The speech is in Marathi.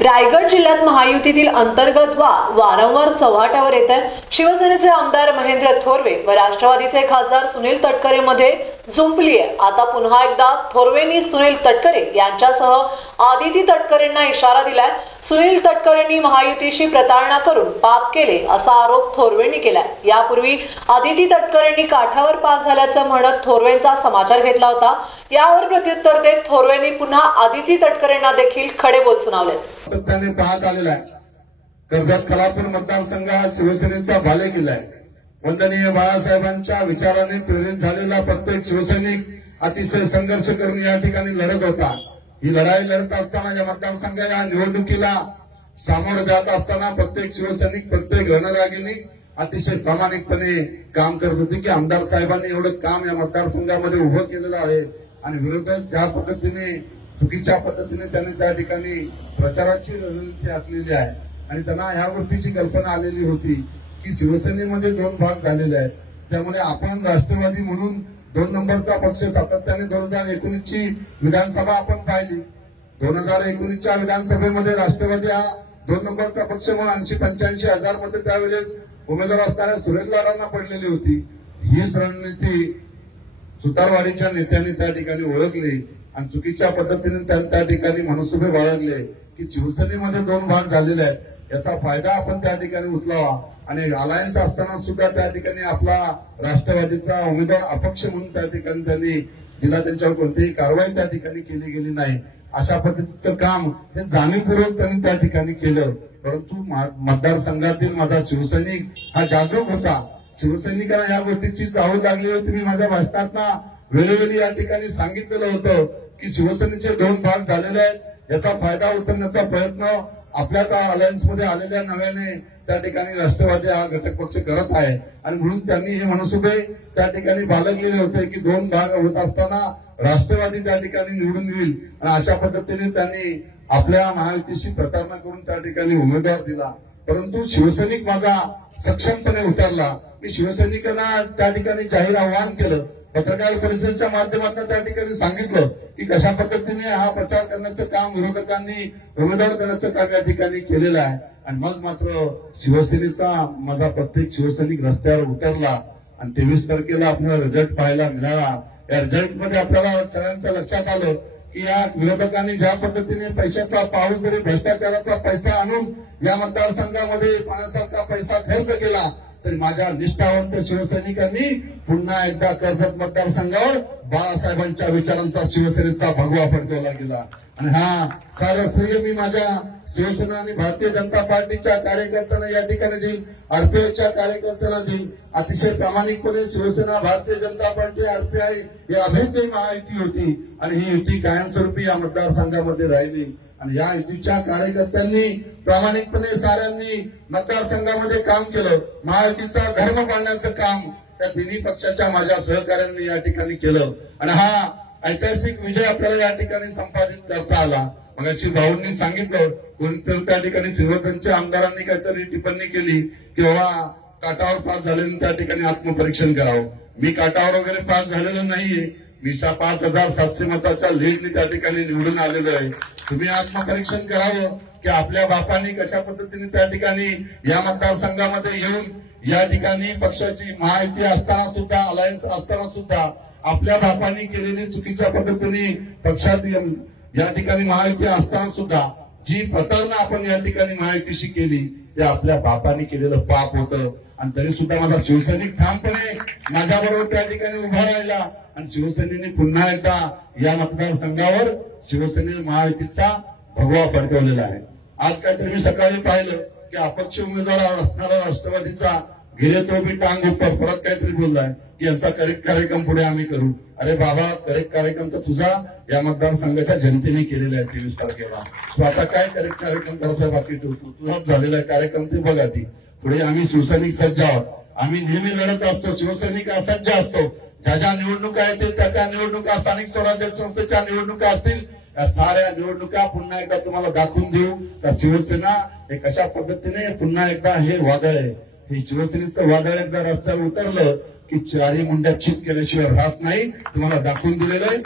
रायगड जिल्ह्यात महायुतीतील अंतर्गत वारंवार चव्हाट्यावर येत आहे। शिवसेनेचे आमदार महेंद्र थोरवे व राष्ट्रवादीचे खासदार सुनील तटकरे मध्ये जुंपली आहे। आता पुन्हा एकदा थोरवेंनी सुनील तटकरे यांच्यासह आदिती तटकरेंना इशारा दिलाय। सुनील तटकरेंनी महायुतीशी प्रतारणा करून पाप केले असा आरोप थोरवेंनी केलाय। यापूर्वी आदिती तटकरेंनी काठावर पास झाल्याचं म्हणत थोरवेंचा समाचार घेतला होता। यावर प्रत्युत्तर देत थोरवेंनी पुन्हा आदिती तटकरेंना देखील खडे बोल सुनावले। त्याने पाहत आलेला आहे। कर्जत खालापूर मतदारसंघ हा शिवसेनेचा बालेकिल्ला आहे। वंदनीय बाळासाहेबांच्या विचाराने प्रेरित झालेला प्रत्येक शिवसैनिक अतिशय संघर्ष करून या ठिकाणी लढत होता। ही लढाई लढत असताना या मतदारसंघ या निवडणुकीला सामोरं जात असताना प्रत्येक शिवसैनिक प्रत्येक रणरागिणी अतिशय प्रामाणिकपणे काम करत होते की आमदार साहेबांनी एवढं काम या मतदारसंघामध्ये उभं केलेलं आहे आणि विरोधक ज्या पद्धतीने चुकीच्या पद्धतीने त्यांनी त्या ठिकाणी प्रचाराची रणनीती आखलेली आहे आणि त्यांना ह्या गोष्टीची कल्पना आलेली होती की शिवसेनेमध्ये दोन भाग झालेले आहेत। त्यामुळे आपण राष्ट्रवादी म्हणून 2 नंबरचा पक्ष सातत्याने 2019 ची विधानसभा आपण पाहिली। 2019च्या विधानसभेमध्ये राष्ट्रवादी हा 2 नंबरचा पक्ष म्हणून 80-85 हजार मध्ये त्यावेळेस उमेदवार असणाऱ्या सुरेश लाडांना पडलेली होती। हीच रणनीती सुतारवाडीच्या नेत्यांनी त्या ठिकाणी ओळखली आणि चुकीच्या पद्धतीने त्या ठिकाणी मनसुबे बाळगले की शिवसेनेमध्ये 2 भाग झालेले आहेत। याचा फायदा आपण त्या ठिकाणी उचलावा आणि अलायन्स असताना सुद्धा त्या ठिकाणी आपला राष्ट्रवादीचा उमेदवार अपक्ष म्हणून त्या ठिकाणी त्यांनी दिला। त्यांच्यावर कोणतीही कारवाई त्या ठिकाणी केली गेली नाही। अशा पद्धतीचं काम हे जाणीवपूर्वक त्यांनी त्या ठिकाणी केलं। परंतु मतदारसंघातील माझा शिवसैनिक हा जागरूक होता। शिवसैनिकांना या गोष्टीची चाहूल लागली होती। मी माझ्या भाषणात वेळोवेळी या ठिकाणी सांगितलेलं होतं की शिवसेनेचे 2 भाग झालेले आहेत। याचा फायदा उचलण्याचा प्रयत्न आपल्या अलायन्स मध्ये आलेल्या नव्याने त्या ठिकाणी राष्ट्रवादी हा घटक पक्ष करत आहे आणि म्हणून त्यांनी हे मनसुबे त्या ठिकाणी बाळगलेले होते की 2 भाग होत असताना राष्ट्रवादी त्या ठिकाणी निवडून येईल आणि अशा पद्धतीने त्यांनी आपल्या महायुतीशी प्रतारणा करून त्या ठिकाणी उमेदवार दिला। परंतु शिवसैनिक माझा सक्षमपणे उतरला। मी शिवसैनिकांना त्या ठिकाणी जाहीर आवाहन केलं। पत्रकार परिषदेच्या माध्यमातून त्या ठिकाणी सांगितलं की कशा पद्धतीने हा प्रचार करण्याचं काम विरोधकांनी उमेदवार करण्याचं काम या ठिकाणी केलेलं आहे आणि मग मात्र शिवसेनेचा माझा प्रत्येक शिवसैनिक रस्त्यावर उतरला आणि 23 तारखेला आपल्याला रिझल्ट पाहायला मिळाला। या रिझल्ट मध्ये आपल्याला सगळ्यांच्या लक्षात आलं की या विरोधकांनी ज्या पद्धतीने पैशाचा पाऊस जरी भ्रष्टाचाराचा पैसा आणून या मतदारसंघामध्ये पाण्यासारखा पैसा खर्च केला तरी माझ्या निष्ठावंत शिवसैनिकांनी पुन्हा एकदा कर्जत मतदारसंघावर बाळासाहेबांच्या विचारांचा शिवसेनेचा भगवा फडकवला गेला आणि हा सारा श्रेय मी माझ्या शिवसेना आणि भारतीय जनता पार्टीच्या कार्यकर्त्यांना या ठिकाणी देईल, आरपीआयच्या कार्यकर्त्यांना देईल। अतिशय प्रामाणिकपणे शिवसेना, भारतीय जनता पार्टी, आरपीआय ही अभेद्य महायुती होती आणि ही युती कायमस्वरूपी या मतदारसंघामध्ये राहिली आणि या युतीच्या कार्यकर्त्यांनी प्रामाणिकपणे साऱ्यांनी मतदारसंघामध्ये काम केलं। महायुतीचा धर्म पाळण्याचं काम त्या तिन्ही पक्षाच्या माझ्या सहकाऱ्यांनी या ठिकाणी केलं आणि हा ऐतिहासिक विजय आपल्याला या ठिकाणी संपादित करता आला। मगाशी भाऊंनी सांगितलं कोणत्या त्या ठिकाणी श्रीवर्धनच्या आमदारांनी काहीतरी टिप्पणी केली की बाबा काटावर पास झालेलं त्या ठिकाणी आत्मपरीक्षण करावं। मी काटावर वगैरे पास झालेलो नाहीये। मी 5700 मताच्या लीडने त्या ठिकाणी निवडून आलेलो आहे। तुम्ही आत्मपरीक्षण करावं की आपल्या बापांनी कशा पद्धतीने त्या ठिकाणी या मतदारसंघामध्ये येऊन या ठिकाणी पक्षाची महायुती असताना सुद्धा, अलायन्स असताना सुद्धा आपल्या बापांनी केलेली चुकीच्या पद्धतीने पक्षात या ठिकाणी महायुती असताना सुद्धा जी प्रतारणा आपण या ठिकाणी महायुतीशी केली ते आपल्या बापांनी केलेलं पाप होतं आणि तरी सुद्धा माझा शिवसैनिक ठामपणे माझ्याबरोबर त्या ठिकाणी उभा राहिला आणि शिवसेनेने पुन्हा एकदा या मतदारसंघावर शिवसेने महायुतीचा भगवा फडकवलेला आहे। आज काहीतरी मी सकाळी पाहिलं की अपक्ष उमेदवार असणारा राष्ट्रवादीचा गिरे तो भी टांग ऊपर परत काहीतरी बोललाय की यांचा करेक्ट कार्यक्रम पुढे आम्ही करू। अरे बाबा, करेक्ट कार्यक्रम तर तुझा या मतदारसंघाच्या जनतेने केलेला आहे 23 तारखेला। तू आता काय करेक्ट कार्यक्रम करत आहे बाकी ठेवतो, तुझाच झालेला कार्यक्रम ते बघा ती पुढे। आम्ही शिवसैनिक सज्ज आहोत, आम्ही नेहमी लढत असतो। शिवसैनिक असज्ज असतो। ज्या ज्या निवडणुका येतील त्या त्या निवडणुका, स्थानिक स्वराज्य संस्थेच्या निवडणुका असतील, या साऱ्या निवडणुका पुन्हा एकदा तुम्हाला दाखवून देऊ का शिवसेना हे कशा पद्धतीने पुन्हा एकदा हे वादळ आहे, हे शिवसेनेचं वादळ एकदा रस्त्यावर उतरलं की चारी मुंड्या चित केल्याशिवाय राहत नाही। तुम्हाला दाखवून दिलेलं आहे।